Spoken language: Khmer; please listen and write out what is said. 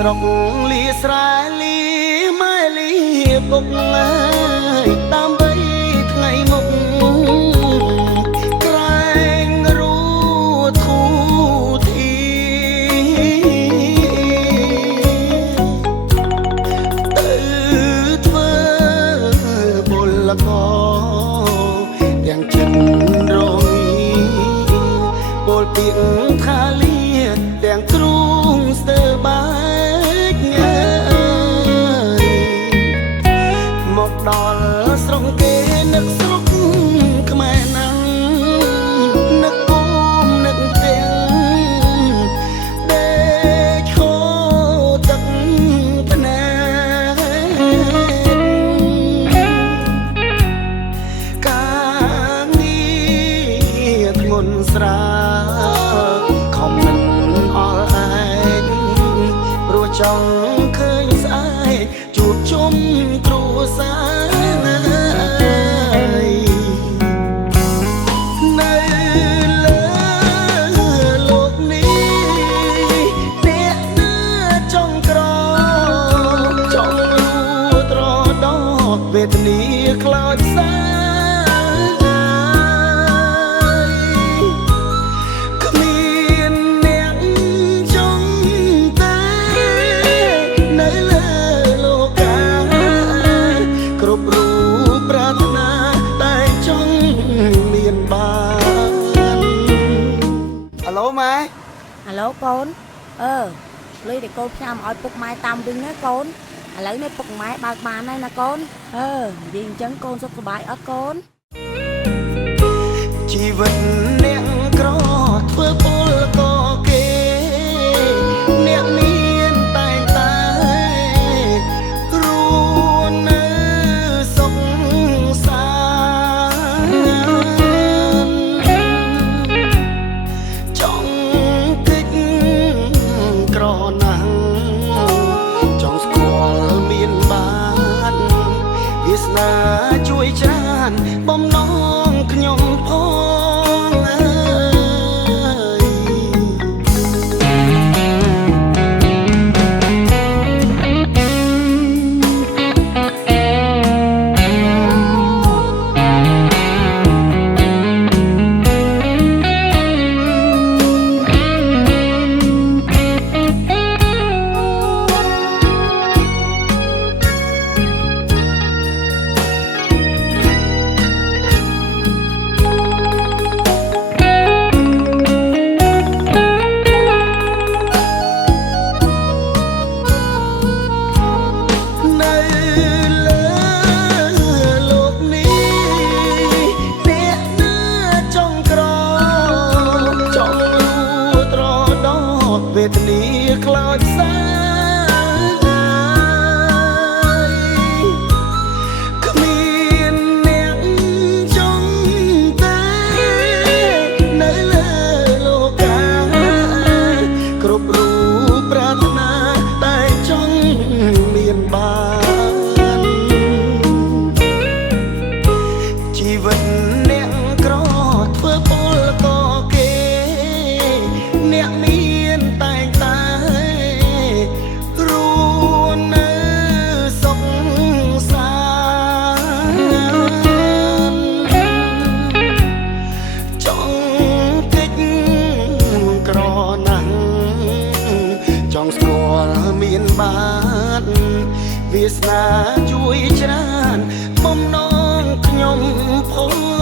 ស្រុកលីស្រែលីម៉ែលីពុកដើម្បីថ្ងៃមុខក្រែងរូធូធីទៅធ្វើពលកទាំងចិត្តរងពលពីងថាលីទាំងទ្រូងស្ទើបាច់ញ៉ាយមកដល់ស្រុកគេនឹកស្រុកខ្មែរណាំងនឹកគុំនឹកទាំងដេកខោទឹកភ្នែកការងារធ្ងន់ស្រាខំមិនអល់ឯងព្រោះចង់ឃើញស្អែកជួបជុំគ្រួសារនៅលើលោកនេះអ្នកណាចង់ក្រចង់រួត្រដោវេទនាខ្លោចសាឡូម៉ែអាឡូកូនលុយដែលកូនផ្ញើមកឲ្យពុកម៉ែតាមវិញណាកូនឥឡូវនេះពុកម៉ែបើកបានហើយណាកូននិយាយអញ្ចឹងកូនសុខសប្បាយអត់កូនជីវិតអ្នកក្រធ្វើពលកគេអ្នកមានតែងតែរួននៅសុខសាចង់តិចក្រណាស់ចង់ស្គាល់មានបានវាសនាជួយច្រើនបំណងខ្ញុំផងអើយវេទនាខ្លោចសាគ្មានអ្នកចង់តែនៅលើលោកាគ្រប់រូបប្រាថ្នាតែចង់មានបានជីវិតអ្នកក្រធ្វើពលកគេអ្នកមានតែងតែរួននៅសុខសាន្តចង់តិចក្រណាស់ចង់ស្គាល់មានបានវាសនាជួយច្រើនបំណងខ្ញុំផង